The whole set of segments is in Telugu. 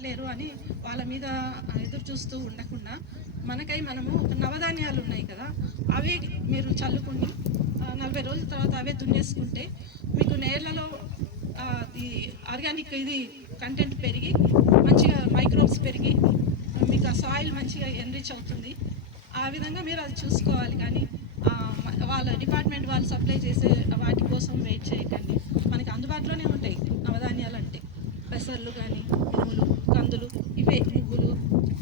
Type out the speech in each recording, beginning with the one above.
రావట్లేరు అని వాళ్ళ మీద ఎదురు చూస్తూ ఉండకుండా మనకై మనము ఒక నవధాన్యాలు ఉన్నాయి కదా అవి మీరు చల్లుకుని నలభై రోజుల తర్వాత అవే దున్నేసుకుంటే మీకు నేలలో ఆ, ఈ ఆర్గానిక్ ఇది కంటెంట్ పెరిగి మంచిగా మైక్రోబ్స్ పెరిగి మీకు ఆ సాయిల్ మంచిగా ఎన్రిచ్ అవుతుంది. ఆ విధంగా మీరు అది చూసుకోవాలి కానీ వాళ్ళ డిపార్ట్మెంట్ వాళ్ళు సప్లై చేసే వాటి కోసం వెయిట్ చేయకండి. మనకి అందుబాటులోనే ఉంటాయి నవధాన్యాలు అంటే పెసర్లు కానీ మినుములు కందులు ఇవే పువ్వులు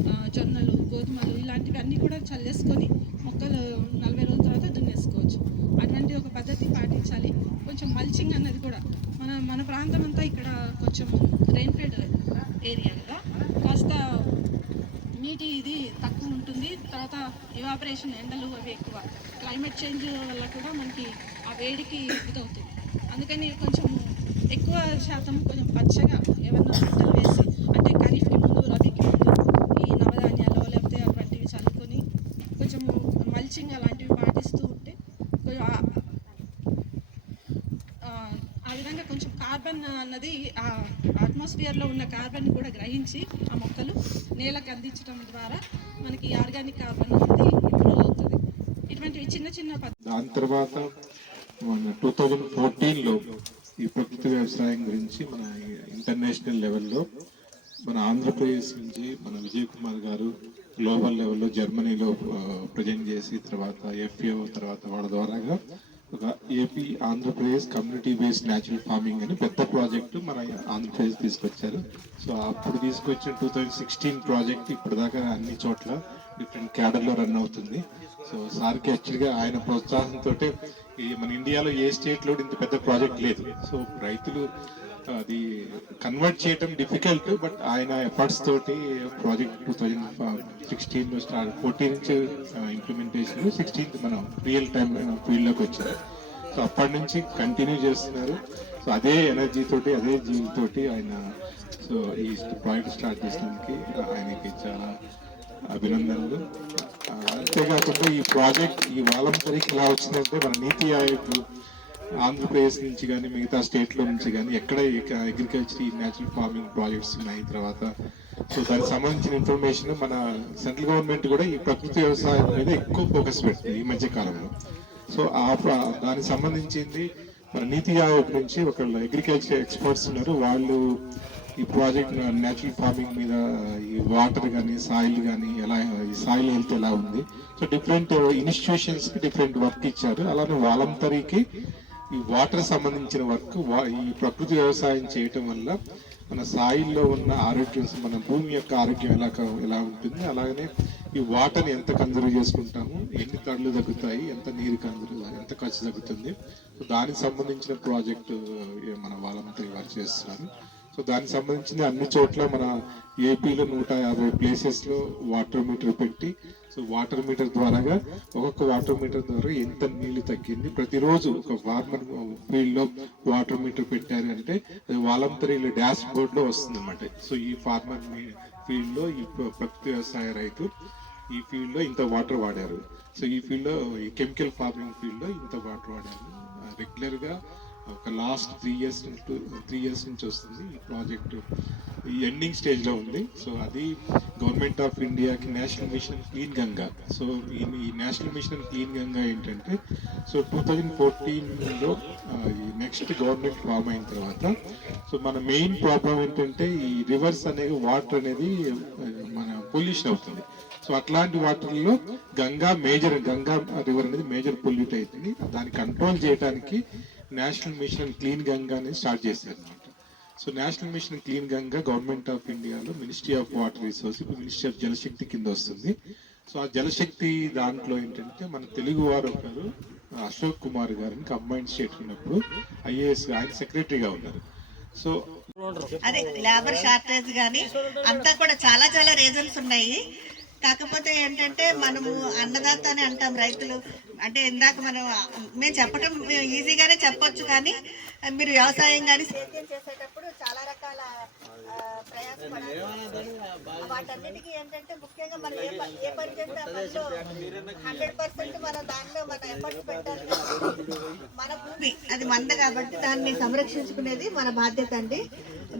ఆ, జొన్నలు గోధుమలు ఇలాంటివి అన్నీ కూడా చల్లేసుకొని మొక్కలు నలభై రోజుల తర్వాత దున్నేసుకోవచ్చు అటువంటి ఒక పద్ధతి పాటించాలి కొంచెం మల్చింగ్ అన్నది కూడా మన మన ప్రాంతం అంతా ఇక్కడ కొంచెం రెయిన్ ఫెడ్ ఏరియా కదా కాస్త నీటి ఇది తక్కువ ఉంటుంది. తర్వాత ఇవాపరేషన్ ఎండలు అవి ఎక్కువ. క్లైమేట్ చేంజ్ వల్ల కూడా మనకి ఆ వేడికి ఇదవుతుంది. అందుకని కొంచెం ఎక్కువ శాతం కొంచెం పచ్చగా ఏమన్నా పంటలు వేసి అంటే ఖరీఫ్కి ముందు రబీకి ముందు ఈ నవధాన్యాలు లేకపోతే అటువంటివి చల్లుకొని కొంచెం మల్చింగ్ అలాంటివి పాటిస్తూ ఉంటే కొంచెం ఆ- ఆ, ఆ విధంగా కొంచెం కార్బన్ అన్నది ఆ అట్మాస్ఫియర్లో ఉన్న కార్బన్ కూడా గ్రహించి ఆ మొక్కలు నేలకు అందించడం ద్వారా మనకి ఆర్గానిక్ కార్బన్ అనేది ఇంప్రూవ్ అవుతుంది. ఇటువంటివి చిన్న చిన్న దాని తర్వాత మన టూ థౌజండ్ ఫోర్టీన్లో ఈ ప్రకృతి వ్యవసాయం గురించి మన ఇంటర్నేషనల్ లెవెల్లో మన ఆంధ్రప్రదేశ్ నుంచి మన విజయ్ కుమార్ గారు గ్లోబల్ లెవెల్లో జర్మనీలో ప్రజెంట్ చేసి తర్వాత ఎఫ్ఏఓ తర్వాత వాళ్ళ ద్వారాగా ఒక AP Andhra Pradesh community based natural farming అని పెద్ద ప్రాజెక్టు మన ఆంధ్రప్రదేశ్ తీసుకొచ్చారు. సో అప్పుడు తీసుకొచ్చిన టూ థౌజండ్ సిక్స్టీన్ ప్రాజెక్ట్ ఇప్పటిదాకా అన్ని చోట్ల డిఫరెంట్ క్యాడర్లో రన్ అవుతుంది. సో సార్కి యాక్చువల్గా ఆయన ప్రోత్సాహంతో ఈ మన ఇండియాలో ఏ స్టేట్లో ఇంత పెద్ద ప్రాజెక్ట్ లేదు. సో రైతులు అది కన్వర్ట్ చేయటం డిఫికల్ట్ బట్ ఆయన ఎఫర్ట్స్ తోటి project two thousand sixteen start fourteen నుంచి ఇంప్లిమెంటేషన్ సిక్స్టీన్త్ మనం రియల్ టైం ఫీల్డ్లోకి వచ్చారు. సో అప్పటి నుంచి కంటిన్యూ చేస్తున్నారు. సో అదే ఎనర్జీ తోటి అదే జీవ్ తోటి ఆయన సో ఈ ప్రాజెక్ట్ స్టార్ట్ చేసినందుకు ఆయనకి చాలా అభినందనలు. అంతేకాకుండా ఈ ప్రాజెక్ట్ ఈ వాలంటరీకి ఎలా వచ్చిందంటే మన నీతి ఆయోగ్ ఆంధ్రప్రదేశ్ నుంచి కానీ మిగతా స్టేట్లో నుంచి కానీ ఎక్కడ అగ్రికల్చర్ ఈ న్యాచురల్ ఫార్మింగ్ ప్రాజెక్ట్స్ ఉన్నాయి తర్వాత. సో దానికి సంబంధించిన ఇన్ఫర్మేషన్ మన సెంట్రల్ గవర్నమెంట్ కూడా ఈ ప్రకృతి వ్యవసాయం మీద ఎక్కువ ఫోకస్ పెడుతుంది ఈ మధ్య కాలంలో. సో ఆ దానికి సంబంధించింది మన నీతి ఆయోగ్ నుంచి ఒక అగ్రికల్చర్ ఎక్స్పర్ట్స్ ఉన్నారు. వాళ్ళు ఈ ప్రాజెక్ట్ న్యాచురల్ ఫార్మింగ్ మీద ఈ వాటర్ కానీ సాయిల్ కానీ ఎలా ఈ సాయిల్ హెల్త్ ఎలా ఉంది. సో డిఫరెంట్ ఇన్స్టిట్యూషన్స్కి డిఫరెంట్ వర్క్ ఇచ్చారు. అలానే వాలంతరీకి ఈ వాటర్ సంబంధించిన వర్క్ ఈ ప్రకృతి వ్యవసాయం చేయటం వల్ల మన సాయిల్లో ఉన్న ఆరోగ్యం మన భూమి యొక్క ఆరోగ్యం ఎలా ఎలా ఉంటుంది అలాగనే ఈ వాటర్ని ఎంత కన్జర్వ్ చేసుకుంటాము ఎన్ని తడులు తగ్గుతాయి ఎంత నీరు కన్జర్వ్ ఎంత ఖర్చు తగ్గుతుంది. దానికి సంబంధించిన ప్రాజెక్టు మన వాళ్ళంతా వారు చేస్తున్నారు. సో దానికి సంబంధించిన అన్ని చోట్ల మన ఏపీలో నూట యాభై ప్లేసెస్లో వాటర్ మీటర్ పెట్టి సో వాటర్ మీటర్ ద్వారాగా ఒక్కొక్క వాటర్ మీటర్ ద్వారా ఎంత నీళ్ళు తగ్గింది. ప్రతిరోజు ఒక ఫార్మర్ ఫీల్డ్లో వాటర్ మీటర్ పెట్టారు అంటే అది వాలంతరీలో డాష్ బోర్డ్లో వస్తుంది అనమాట సో ఈ ఫార్మర్ ఫీల్డ్లో ఈ ప్రకృతి వ్యవసాయ రైతు ఈ ఫీల్డ్లో ఇంత వాటర్ వాడారు. సో ఈ ఫీల్డ్లో ఈ కెమికల్ ఫార్మింగ్ ఫీల్డ్లో ఇంత వాటర్ వాడారు. రెగ్యులర్గా ఒక last three years three years నుంచి వస్తుంది ఈ ప్రాజెక్ట్ ఈ ఎండింగ్ స్టేజ్లో ఉంది. సో అది గవర్నమెంట్ ఆఫ్ ఇండియాకి national mission clean Ganga so ఈ నేషనల్ మిషన్ క్లీన్ గంగా ఏంటంటే సో టూ థౌజండ్ ఫోర్టీన్లో ఈ నెక్స్ట్ గవర్నమెంట్ ఫామ్ అయిన తర్వాత సో మన మెయిన్ ప్రాబ్లం ఏంటంటే ఈ రివర్స్ అనేది వాటర్ అనేది మన పొల్యూషన్ అవుతుంది. సో అట్లాంటి వాటర్లో గంగా మేజర్ గంగా రివర్ అనేది మేజర్ పొల్యూట్ అవుతుంది. దాన్ని కంట్రోల్ చేయడానికి నేషనల్ మిషన్ క్లీన్ గంగా అనేది స్టార్ట్ చేశారు అనమాట so national mission clean Ganga government of ఇండియాలో మినిస్ట్రీ ఆఫ్ వాటర్ రిసోర్స్ ఇప్పుడు మినిస్ట్రీ ఆఫ్ జలశక్తి కింద వస్తుంది. సో ఆ జలశక్తి దాంట్లో ఏంటంటే మన తెలుగు వారు ఒకరు అశోక్ కుమార్ గారిని కంబైన్డ్ స్టేట్ ఉన్నప్పుడు ఐఏఎస్ ఆయన సెక్రటరీగా ఉన్నారు. సో అదే లేబర్ షార్టేజ్ కానీ అంతా కూడా చాలా చాలా రీజన్స్ ఉన్నాయి. కాకపోతే ఏంటంటే మనము అన్నదాత అని అంటాం రైతులు. అంటే ఇందాక మనం మేము చెప్పటం ఈజీగానే చెప్పొచ్చు కానీ మీరు వ్యవసాయం కానీ సేద్యం చేసేటప్పుడు చాలా రకాల ప్రయాసపడాలి. వాటన్నిటికీ ఏంటంటే ముఖ్యంగా మనం ఏ పని ఏ పని చేస్తే హండ్రెడ్ పర్సెంట్ మన దానిలో మన ఎఫర్ట్స్ పెట్టాలి మన భూమి అది మంద కాబట్టి దాన్ని సంరక్షించుకునేది మన బాధ్యత అండి.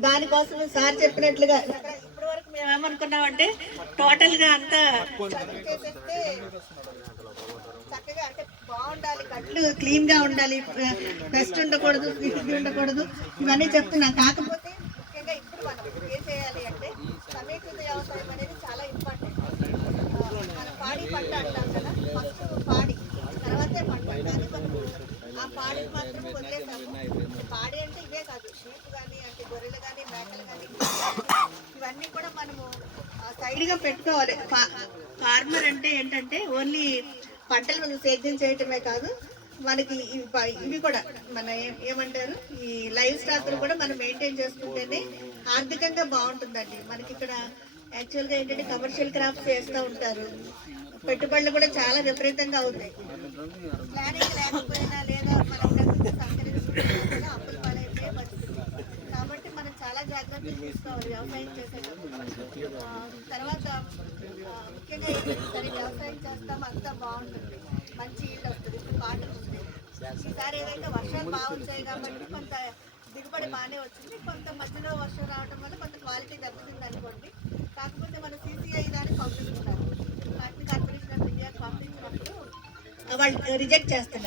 దానికోసం సార్ చెప్పినట్లుగా మేమేమనుకున్నామంటే చేద్దామనుకున్నామంటే టోటల్గా అంతా చక్కగా అంటే బాగుండాలి కట్లు క్లీన్గా ఉండాలి పెస్ట్ ఉండకూడదు ఇది ఉండకూడదు ఇవన్నీ చెప్తున్నా. కాకపోతే ముఖ్యంగా ఇప్పుడు మనం ఏం చేయాలి అంటే సమీకృత వ్యవసాయం అనేది చాలా ఇంపార్టెంట్ పాడి పంట అంటాం కదా ఫస్ట్ పాడి తర్వాతే పంట. కానీ మనము ఆ పాడిని మాత్రం వదిలేసాము. పాడి అంటే ఇవే కాదు షీప్ కానీ అంటే గొర్రెలు కానీ మేకలు కానీ ఇవన్నీ కూడా మనము సైడ్గా పెట్టుకోవాలి. ఫార్మర్ అంటే ఏంటంటే ఓన్లీ పంటలు మనం సేద్యం చేయటమే కాదు మనకి ఇవి ఇవి కూడా మన ఏమంటారు ఈ లైఫ్ స్టాక్ కూడా మనం మెయింటైన్ చేసుకుంటేనే ఆర్థికంగా బాగుంటుందండి. మనకి ఇక్కడ యాక్చువల్గా ఏంటంటే కమర్షియల్ క్రాప్స్ చేస్తూ ఉంటారు. పెట్టుబడులు కూడా చాలా విపరీతంగా అవుతాయి. ప్లానింగ్ లేకపోయినా లేదా మనం డబ్బులు సంకరించుకుంటే అప్పులు పాలైపోయే పరిస్థితి కాబట్టి మనం చాలా జాగ్రత్తలు తీసుకోవాలి వ్యవసాయం చేసేటప్పుడు. తర్వాత ముఖ్యంగా ఏంటంటే సరే వ్యవసాయం చేస్తాం అంతా బాగుంటుంది. మంచి ఇల్లు వస్తుంది ఇప్పుడు పాటలు ఉంది. ఈసారి ఏదైతే వర్షాలు బాగా వచ్చాయి కాబట్టి కొంత దిగుబడి బాగానే వచ్చింది. కొంత మధ్యలో వర్షం రావడం వల్ల కొంత క్వాలిటీ దెబ్బతింది అనుకోండి. కాకపోతే మన సీసీఐ దాన్ని పంపిస్తున్నారు. కార్పొరేషన్ ఆఫ్ ఇండియా పంపించినప్పుడు వాళ్ళు రిజెక్ట్ చేస్తున్నారు.